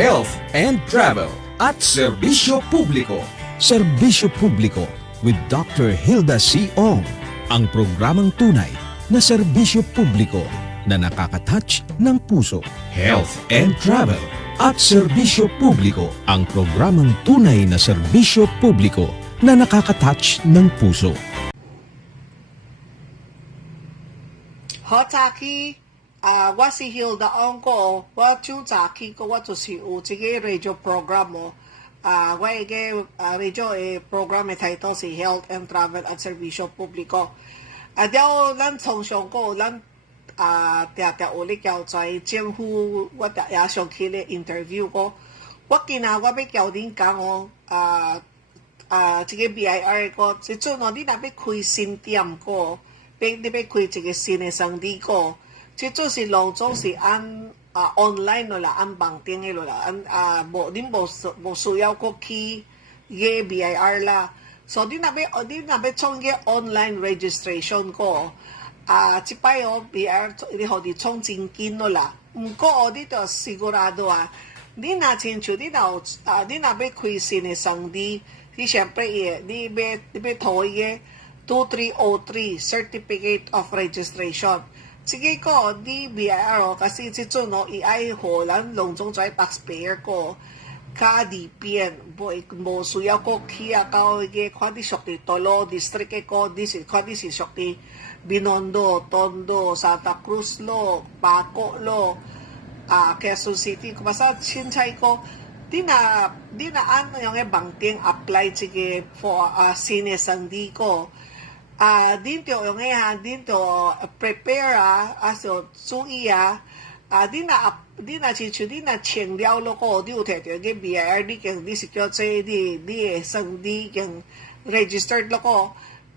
health and travel at serbisyo publiko. Serbisyo publiko with Dr. Hilda C. Ong. Ang programang tunay na serbisyo publiko na nakaka-touch ng puso. Health and travel at serbisyo publiko. Ang programang tunay na serbisyo publiko na nakaka-touch ng puso. Hotaki, 我是 Hilda Ong ko，我早早起個我就是有這個 radio program 哦，我個radio 嘅 program 嘅 title 是 Health and Travel at Servicio Publico，了咱通常個咱有咧交在政府，我也上去咧 interview 個，我今仔我要交恁講哦，這個 BIR 個，即陣哦，你若要開新店個。你要開一個新的生意個，即就是老總是按online 咯啦，按網頂的咯啦，恁無需要過去個 BIR 啦。所以你若要創個 online registration 個，即擺哦 BIR 你互你創真緊咯啦。毋過哦，你著sigurado你若親像你若要開新的生意，你先俾你要圖伊個。2303 Certificate of Registration 這個你 BIR kasi 這種伊愛互咱攏總在 taxpayer 個較利便，無需要過去到個看你屬佇多羅 district 個，你是看你是屬佇 Binondo、Tondo、Santa Cruz 咯、Baco 咯、Quezon City， basta 凊彩個。你若按樣嘅網頂 apply 這個 for 新嘅生意個。恁著用誒恁著 prepare 就注意你若親像你若簽了咯個，你有摕到個 BIR， 你是叫做你誒生意已經 registered 咯個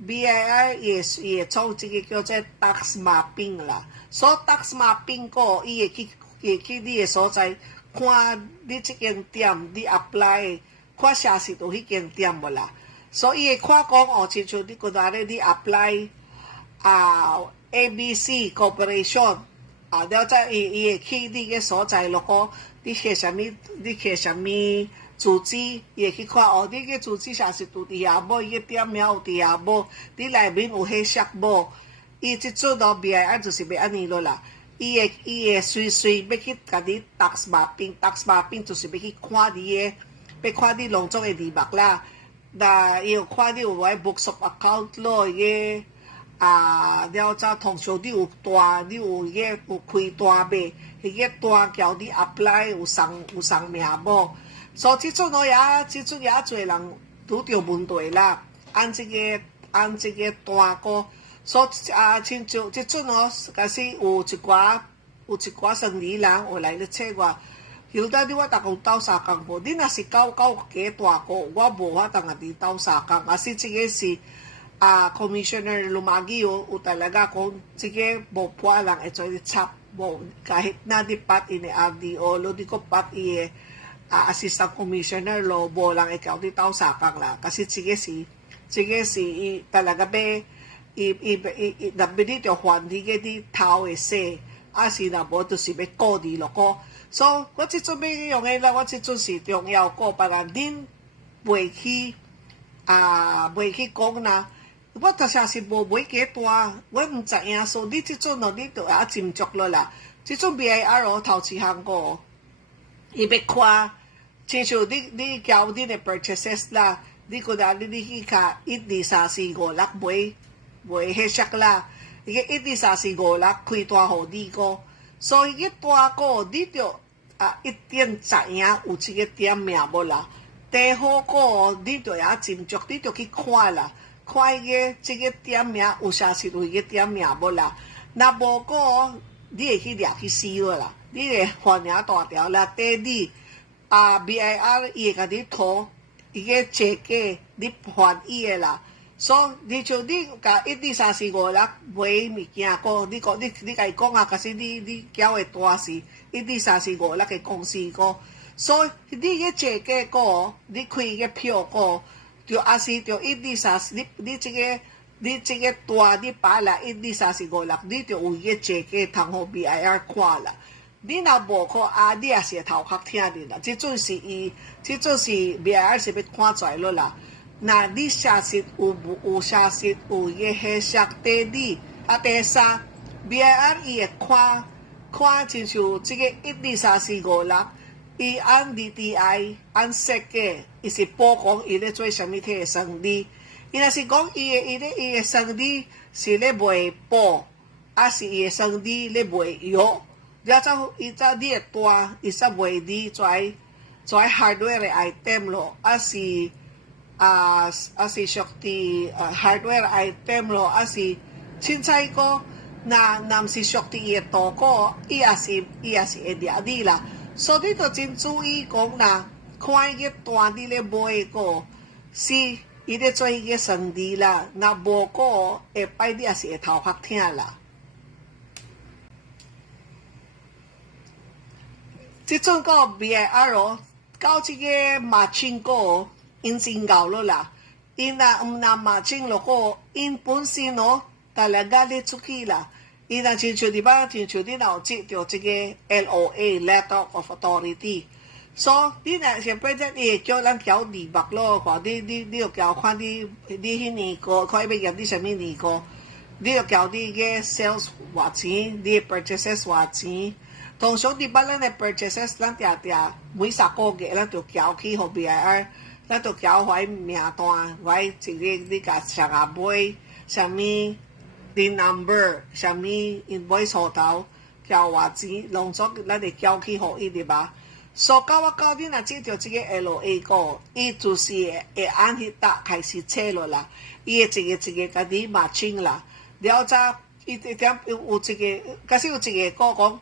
BIR 伊會創這個叫做 tax mapping 啦，所以 tax mapping 個伊會去你誒所在，看你這間店你 apply， 看啥時到迄間店無啦。所以看講哦，親像你嗰度咧，你 apply ABC Corporation， 了再伊會去你個所在咯個，你寫啥物組織，伊會去看哦，你個組織啥是拄佇遐無，伊個店名有佇遐無，你內面有迄色無，伊即陣咯 BIR 就是要安尼咯啦，伊會隨要去甲你 tax mapping 就是要去看你個，要看你攏總個字幕啦。那伊有看你有無 books of account 咯，伊個了則通常你有單，你有伊個有開單未？伊個單叫你 apply 有送名無？所以即陣咯也濟人拄着問題啦，按這個單個，所以親像即陣咯，假使有一寡生意人會來咧找我。Hilda 你我逐工鬥相共無？你若是搞幾大個，我無法當甲你鬥相共。是這個是Commissioner Lumagi 有大家講，這個無破人會做你插，無甲迄那啲捌因嘅 RDO， 咯你個捌伊嘅Assistant Commissioner 咯，無人會交你鬥相共啦。可是這個是伊大家要伊特別你著還你個你頭嘅稅，是若無就是要告你咯個。所以我即陣要用誒啦，我即陣是重要個，別人恁袂去講啦。我當時是無買幾大，我毋知影，所以你即陣咯，你著也斟酌咯啦。即陣 BIR 頭一項個，伊要看，親像你交你嘅 purchases 啦，你嗰度你去卡1、2、3、4、5、6買迄色啦，伊個1、2、3、4、5、6開單互你個，所以個大個你著一定知影有這個店名無啦？第好個你著也斟酌，你著去看啦，看伊個這個店名有啥是有伊個店名無啦？若無個你會去掠去死咯啦，你會反映大條啦。第二BIR 伊會甲你拖伊個價格，你還伊個啦。所以你像你甲1、2、3、4、5、6買物件個，你甲伊講可是你繳的單是1、2、3、4、5、6個公司個，所以你個價格個，你開個票個，就也是就1、2、3，你這個單你擺來1、2、3、4、5、6，你就有伊個價格通互 BIR 看啦。你若无看你也是会头壳疼你啦。即阵是BIR 是要看出来了啦。那你写实有写实有伊个黑色第二第三 BIR 伊会看亲像即个1、2、3、4、5、6，伊按 DTI 按设计，伊是报讲伊咧做啥物体的生理。伊若是讲伊的生理是咧卖布，还是伊的生理咧卖药？了之伊你会单，伊则卖你跩 hardware 的 item 咯，还是属于hardware item 咯，还是凊彩个，若毋是属于伊的图稿，伊也是会掠你啦。所以你着真注意讲啦，看伊个单你咧买个是伊咧做伊个生理啦，若无个下摆你也是会头壳疼啦。即阵个 BIR 哦，到即个马青个因真够了啦。因若马青落个，因本身哦，大家甲咧出去啦。因若亲像你若有接到即个 LOA Letter of Authority， 所以你若先摆只，伊会叫咱交字幕咯。看你要交看你迄年个，看要验你啥物年个，你要交你个 sales 偌钱，你 purchases 偌钱。通常伫捌咱的 purchases， 咱定每3个月咱就交去互 BIR， 咱就交迄名单，一个你甲谁啊买，啥物 DIN number， 啥物 invoice 号头，交偌钱，拢总咱会交去互伊对吧？所到你若接到即个 LA 个，伊就是会按迄搭开始测落啦，伊会一个甲你嘛清啦。了早伊点有一个，假使有一个个讲。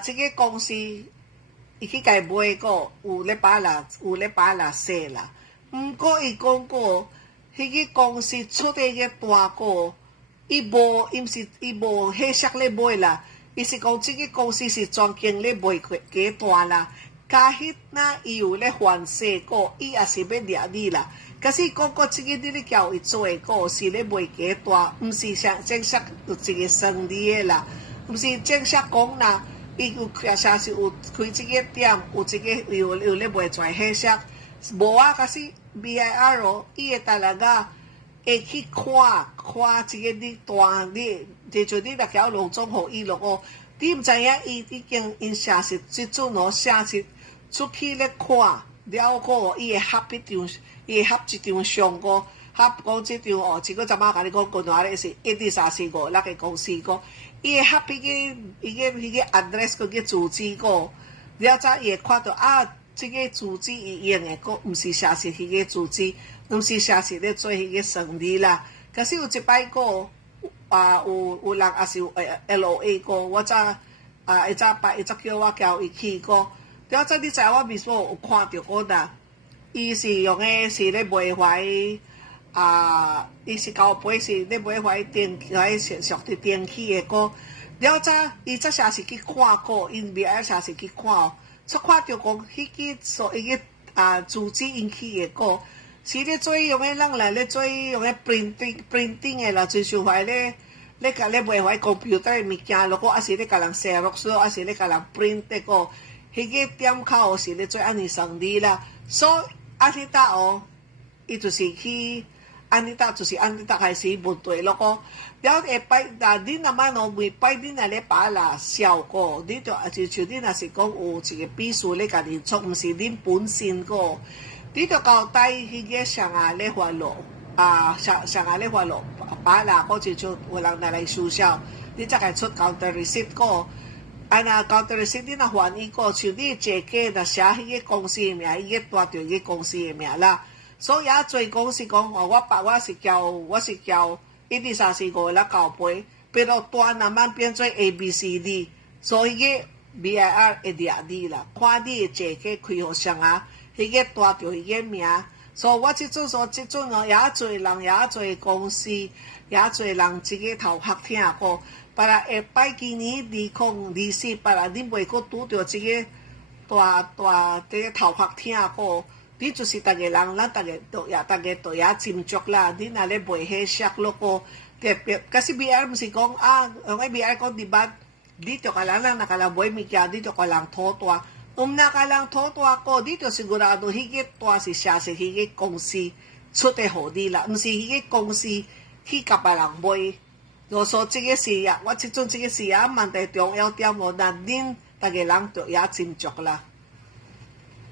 即个公司伊去甲伊买个有咧把垃圾啦。毋过伊讲过，迄个公司出的个单个，伊无黑色咧买啦。伊是讲即个公司是专经咧卖假单啦。加迄那伊有咧反射个，伊也是要掠你啦。可是讲过即个你咧交伊做的个是咧卖假单，毋是像正式有一个生理的啦，毋是正式讲啦。伊有确实有开即个店，有一个有咧卖跩黑色，无啊，可是 BIR 哦，伊会逐个会去看即个你单，就像你若交农总互伊咯哦，你毋知影伊已经因写实即阵哦写实出去咧看了个，伊会合一张相个，合讲即张哦，即个昨仔甲你讲，原来咧是1、2、3、4、5、6个公司个。伊会合迄个 address 嗰个住址个，了早伊会看到即个住址伊用的个，毋是写实迄个住址，毋是写实咧做迄个生理啦。可是有一摆个有人也是有 LOA 个，我早伊早叫我交伊去个，了早你知我面所有看到个啦，伊是用的是咧卖怀。伊是交杯是咧买属于电器的个，了早伊则写是去看过，因BIR写是去看哦，则看到讲迄个所伊个组织引起的个，是咧做用的人来咧做用的 printing 的啦，就像怀咧甲咧卖怀 computer 的物件咯，还是咧甲人 xerox 咯，还是咧甲人 print 的个，迄个店口是咧做安尼生理啦，所以安尼搭哦，伊就是去。安尼搭就是安尼搭开始问题咯个，了下摆你若嘛每摆你若咧把啦效果，你就像你若是讲有一个秘书咧甲你做，毋是恁本身个，你就交代迄个谁啊咧发落谁啊咧发落把啦，个就像有人来收销，你则该出 counter receipt 个，那 counter receipt 你若还伊个，像你坐价若写迄个公司的名，伊个带着迄个公司的名啦。所以做公司讲我是交1、2、3、4、5来交杯，别落单慢慢变做 ABCD， 所以个 BIR 会掠你啦，看你的坐价开互谁啊，迄个带着迄个名，所以我即阵哦，也侪人也侪公司，也侪人即个头壳疼个，别人下摆今年2024，别人你袂阁拄着即个大即个头壳疼个。你就是逐个人，咱逐个都也斟酌啦。你若咧卖迄色咯个，特别，假使 BIR 毋是讲用个 BIR 讲伫捌 dito ka lang nakalaboy mikya, dito ka lang totwa. Ka lang totwa ko, dito sigurado higit to si siya, si higit kong si suteho dila. Si higit kong si hika pa lang boy. No, so sige siya, wat si chun sige siya, man tayo tiyong el tiya mo na din tagilang to ya chimchok la.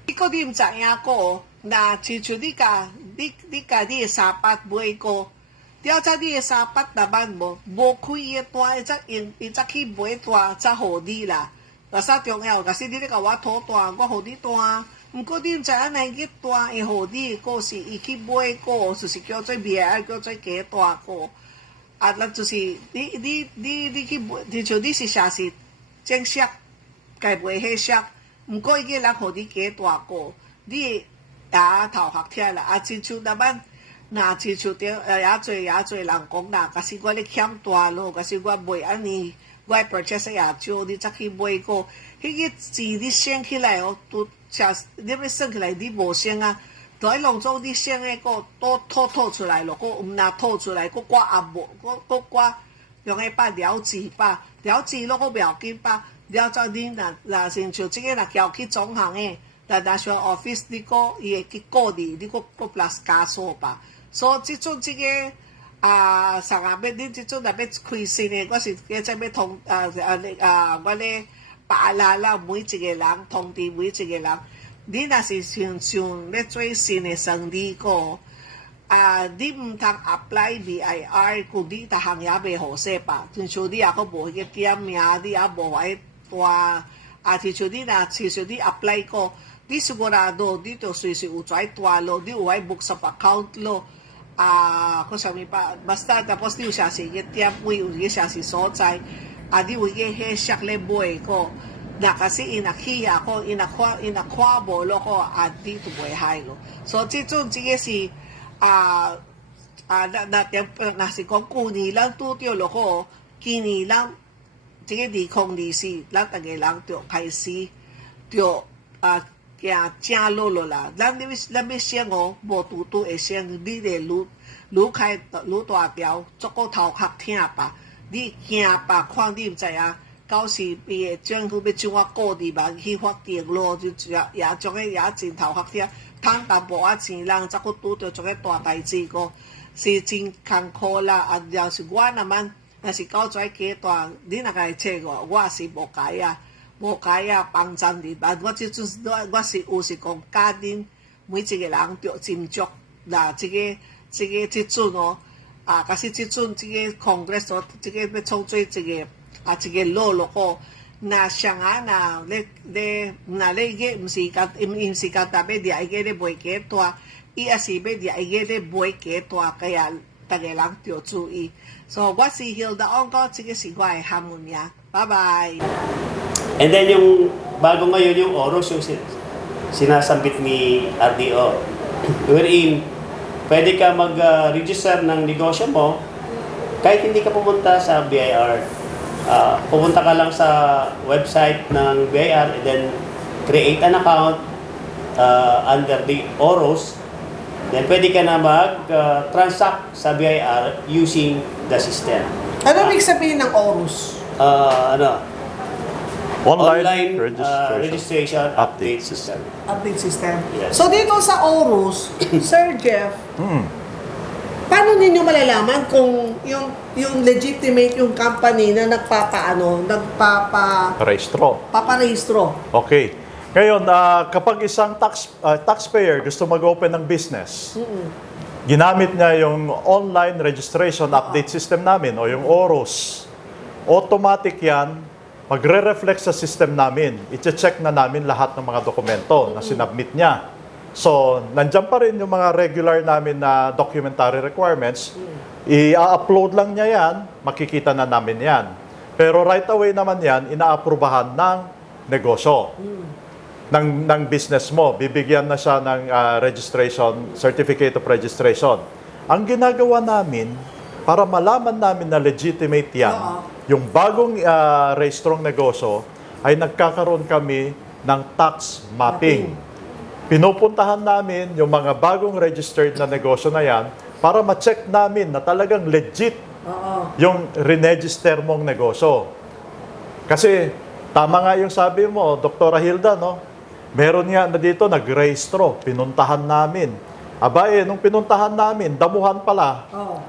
Iko dim sa niya ko na chichu di ka di sapat boy ko. Diya sa di sapat naman mo, bokuy ito ki boy ito sa hodi la. Basta tiyong el, kasi di ka wato to ang ko hodi to ha. Mko dim sa anay git to ang hodi ko si iki boy ko, so si kyo choy biya, kyo choy ke to ako. At lang to si, di si siya si, cheng siyak, kay boy he siyak, mko igi lang hodi ke to ako. Di, tao hak tiya la, at si chu naman, na si chu tiya, ya choy lang kong na, kasi gwa li kiam to alo, kasi gwa boy ani, gwa purchase ya chu, di chaki boy ko, higit si di siyang kilay, o, tu, siya, di ba siyang kilay, di bo siyang nga, 在龍舟啲聲咧，個都拖出來咯，個唔那拖出來，個掛阿木，個掛用一把了字吧，了字咯個描記吧，了咗啲嗱成條自己嗱叫去總行嘅，嗱 national office 呢個嘢去過啲呢個 plus 加數吧，所以即種自己上下邊啲即種特別開線嘅嗰時嘅真係同我哋paalala每一個人，通知每一個人。你那是想咧做新嘅生意個，你唔通 apply BIR， 佢你特行也未好勢吧？就像你也個無嘅店名，你也無喺大，就像你那，就像你 apply 個，你sigurado你就隨時有在大咯，你有喺 book sa account 咯，個上面吧，basta tapos你有啥事嘅店位，有嘅啥事所在，你有嘅喺識咧買個。na kasi inakiya ko inakwa bolo ko at dito buhay lo so tito sige si na si kong kuni lang tutyo lo ko kini lang sige di kong di si lang tagay lang tyo kay si tyo kaya tia lolo la lang di siya ngo bo tutu e siya di de lu kay lu to apiao choko tao kak tia pa di kya pa kwang di mzaya 到時別將佢別將我過啲吧，去發電咯，就也將個也真頭殼啲，攤淡薄啊錢人，則個拄到做個大代志個，是真艱苦啦。要是我naman，若是搞咗幾段，你那個切個，我是無解啊，幫襯你吧。我是有是講家庭每一個人要斟酌啦，這陣哦，可是這陣這個 Congress 哦，這個要創做這個。這個lolo ko na siya nga na lege唔是ka tabi di ay gede boy keto iasibe di ay gede boy keto kaya tagelang tyo chui so what si Hilda Ongko sige si Guay hamon niya bye bye. And then yung bago ngayon yung oros yung sinasambit ni RDO wherein pwede ka mag-register ng negosyo mo kahit hindi ka pumunta sa BIR. Pupunta ka lang sa website ng BIR and then create an account under the OROS. Then pwede ka na mag-transact sa BIR using the system. Ano ibig sabihin ng OROS? Online registration update system. Update system. Yes. So dito sa OROS, Sir Jeff, paano ninyo malalaman kung yung legitimate yung company na paparehistro? Okay. Ngayon, kapag isang taxpayer gusto mag-open ng business, ginamit niya yung online registration update system namin o yung OROS, automatic yan, magre-reflect sa system namin. I-check na namin lahat ng mga dokumento na sinubmit niya. So, nandiyan pa rin yung mga regular namin na documentary requirements. I-upload lang niya yan, makikita na namin yan. Pero right away naman yan, ina-aprobahan ng negosyo, ng business mo. Bibigyan na siya ng registration, certificate of registration. Ang ginagawa namin, para malaman namin na legitimate yan, yung bagong rehistrong negosyo, ay nagkakaroon kami ng tax mapping. Pinupuntahan namin yung mga bagong registered na negosyo na yan para ma-check namin na talagang legit yung re-register mong negosyo. Kasi, tama nga yung sabi mo, Doktora Hilda, no? Meron nga na dito, nagrehistro, pinuntahan namin. Aba nung pinuntahan namin, damuhan pala. Oh.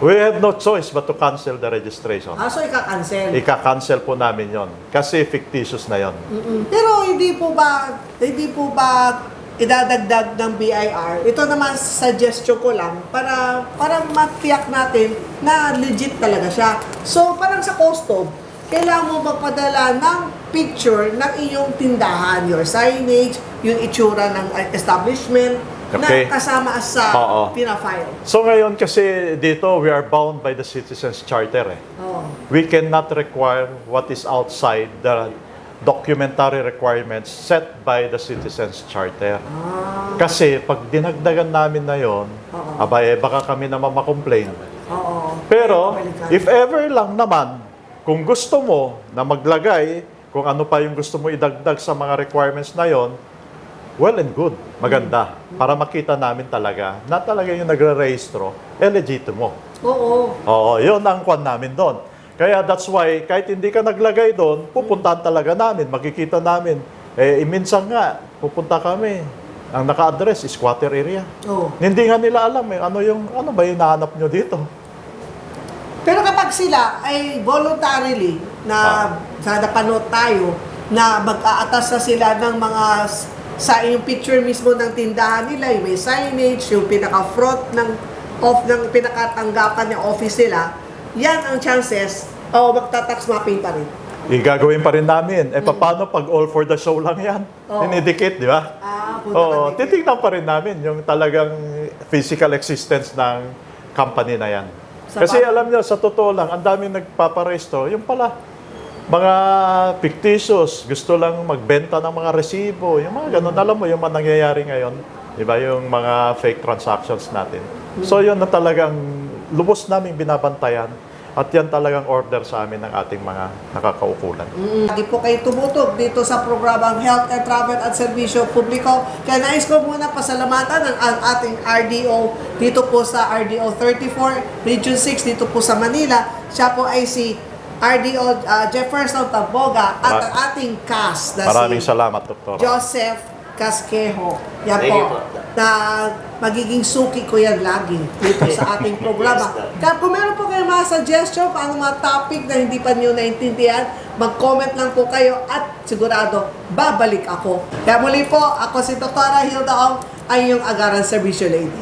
We have no choice but to cancel the registration. So ika-cancel. Ika-cancel po namin yon kasi fictitious na yon. Pero hindi po ba idadagdag ng BIR? Ito naman suggestion ko lang para matiyak natin na legit talaga siya. So parang sa custom, kailangan mo magpadala ng picture ng iyong tindahan, your signage, yung itsura ng establishment, Okay. na kasama sa Oo. pinafile. So ngayon kasi dito, we are bound by the Citizens Charter. Oh. We cannot require what is outside the documentary requirements set by the Citizens Charter. Kasi pag dinagdagan namin na yon, baka kami naman makomplain. Oo. Pero, Balikan. if ever lang naman, kung gusto mo na maglagay, kung ano pa yung gusto mo idagdag sa mga requirements na yon, well and good, maganda. Para makita namin talaga na talaga yung nagre-rehistro, legitimo. Oo. Oo, yun ang kwan namin doon. Kaya that's why, kahit hindi ka naglagay doon, pupuntahan talaga namin, makikita namin. Minsan nga, pupunta kami. Ang naka-address is squatter area. Oo. Hindi nga nila alam ano ba yung nahanap nyo dito. Pero kapag sila ay voluntarily na sa napanood tayo na mag-aatas na sila ng mga sa yung picture mismo ng tindahan nila, yung may signage, yung pinaka-front ng pinakatanggapan ng office nila, yan ang chances magta-tax mapping pa rin. Gagawin pa rin namin. Paano pag all for the show lang yan? Oo. Dinidikit, di ba? Oo, titignan pa rin namin yung talagang physical existence ng company na yan. Kasi alam niyo, sa totoo lang, ang daming nagpaparesto, yung pala, mga fictitious, gusto lang magbenta ng mga resibo, yung mga ganun. Alam mo, yung mga nangyayari ngayon, di ba, yung mga fake transactions natin. So, yun na talagang lubos naming binabantayan at yan talagang order sa amin ng ating mga nakakaukulan. Lagi po kayo tumutog dito sa programang Health and Travel at Serbisyo Publiko. Kaya nais ko muna pasalamatan ang ating RDO dito po sa RDO 34, Region 6, dito po sa Manila. Siya po ay si RDO Jefferson Taboga at ang ating cast na Maraming si salamat, Doktor. Joseph Casquejo. Yan Thank you po. po. Na magiging suki ko yan lagi dito sa ating programa. Kaya kung meron po kayong mga suggestion, paano mga topic na hindi pa nyo naintindihan, mag-comment lang po kayo at sigurado, babalik ako. Kaya muli po, ako si Dr. Hilda Ong, ay yung Agaran Serbisyo Lady.